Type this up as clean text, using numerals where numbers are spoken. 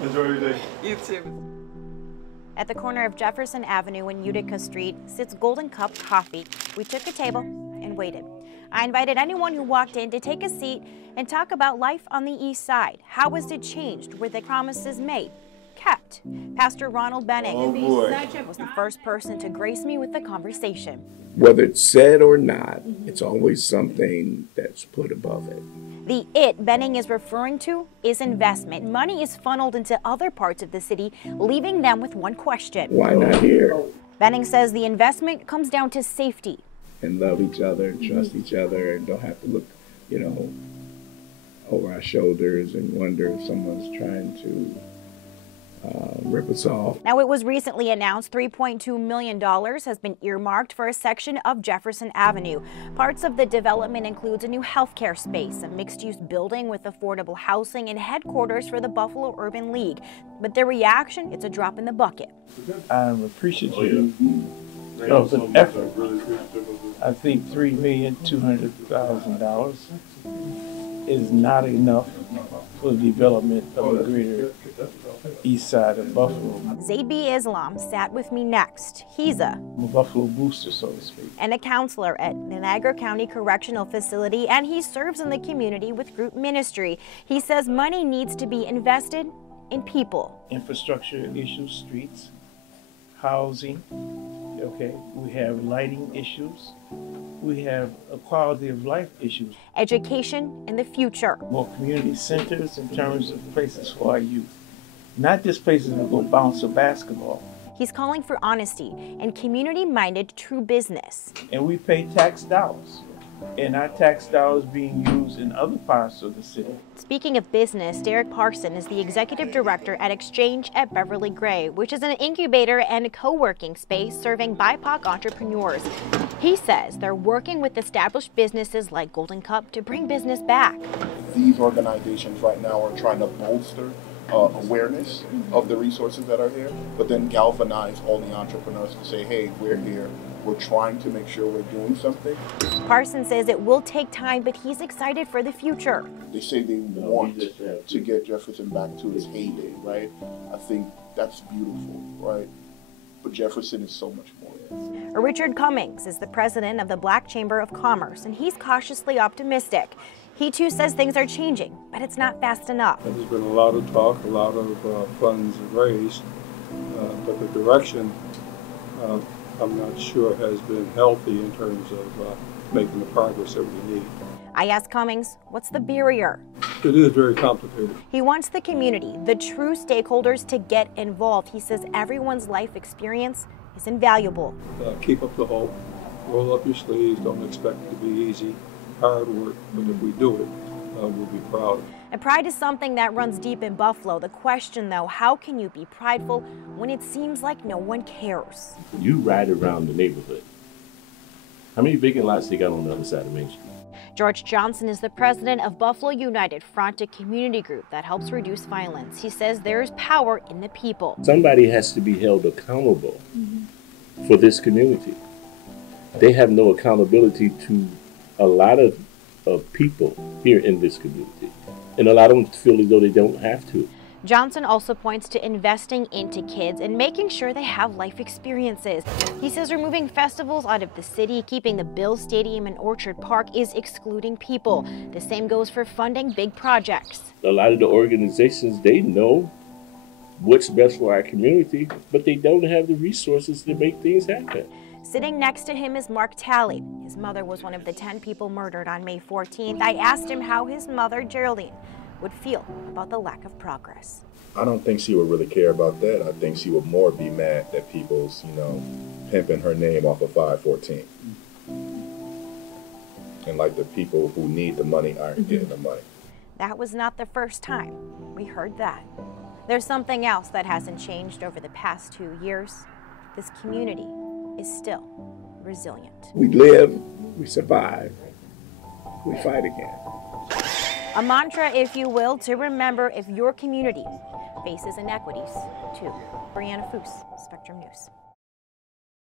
Enjoy your day. You too. At the corner of Jefferson Avenue and Utica Street sits Golden Cup Coffee. We took a table and waited. I invited anyone who walked in to take a seat and talk about life on the East Side. How was it changed? Were the promises made kept? Pastor Ronald Benning was the first person to grace me with the conversation. Whether it's said or not, it's always something that's put above it. The "it" Benning is referring to is investment. Money is funneled into other parts of the city, leaving them with one question. Why not here? Benning says the investment comes down to safety. And love each other and trust each other and don't have to look, over our shoulders and wonder if someone's trying to rip us off. Now, it was recently announced $3.2 million has been earmarked for a section of Jefferson Avenue. Parts of the development includes a new healthcare space, a mixed-use building with affordable housing, and headquarters for the Buffalo Urban League. But their reaction, it's a drop in the bucket. I'm appreciative of the effort. I think $3,200,000 is not enough for the development of the greater east side of Buffalo. Zaid B. Islam sat with me next. He's a Buffalo booster, so to speak. And a counselor at the Niagara County Correctional Facility, and he serves in the community with group ministry. He says money needs to be invested in people. Infrastructure issues, streets, housing, we have lighting issues. We have a quality of life issues. Education and the future. More community centers in terms of places for our youth. Not just places to go bounce a basketball. He's calling for honesty and community-minded true business. And we pay tax dollars. And our tax dollars being used in other parts of the city. Speaking of business, Derek Parson is the executive director at Exchange at Beverly Gray, which is an incubator and a co-working space serving BIPOC entrepreneurs. He says they're working with established businesses like Golden Cup to bring business back. These organizations right now are trying to bolster awareness of the resources that are here, but then galvanize all the entrepreneurs to say, hey, we're here. We're trying to make sure we're doing something. Parson says it will take time, but he's excited for the future. They say they want to get Jefferson back to its heyday, right? I think that's beautiful, right? But Jefferson is so much more. Richard Cummings is the president of the Black Chamber of Commerce, and he's cautiously optimistic. He too says things are changing, but it's not fast enough. There's been a lot of talk, a lot of funds raised, but the direction I'm not sure has been healthy in terms of making the progress that we need. I asked Cummings, what's the barrier? It is very complicated. He wants the community, the true stakeholders, to get involved. He says everyone's life experience is invaluable. Keep up the hope, roll up your sleeves, don't expect it to be easy, hard work, but if we do it, we'll be proud. And pride is something that runs deep in Buffalo. The question, though, how can you be prideful when it seems like no one cares? You ride around the neighborhood. How many vacant lots they got on the other side of Main Street? George Johnson is the president of Buffalo United Front, a community group that helps reduce violence. He says there is power in the people. Somebody has to be held accountable for this community. They have no accountability to a lot of people here in this community. And a lot of them feel as though they don't have to. Johnson also points to investing into kids and making sure they have life experiences. He says removing festivals out of the city, keeping the Bills Stadium and Orchard Park is excluding people. The same goes for funding big projects. A lot of the organizations, they know what's best for our community, but they don't have the resources to make things happen. Sitting next to him is Mark Talley. His mother was one of the 10 people murdered on May 14th. I asked him how his mother, Geraldine, would feel about the lack of progress. I don't think she would really care about that. I think she would more be mad that people's, pimping her name off of 514. And like the people who need the money aren't getting the money. That was not the first time we heard that. There's something else that hasn't changed over the past 2 years. This community is still resilient. We live, we survive, we fight again. A mantra, if you will, to remember if your community faces inequities too. Brianna Foose, Spectrum News.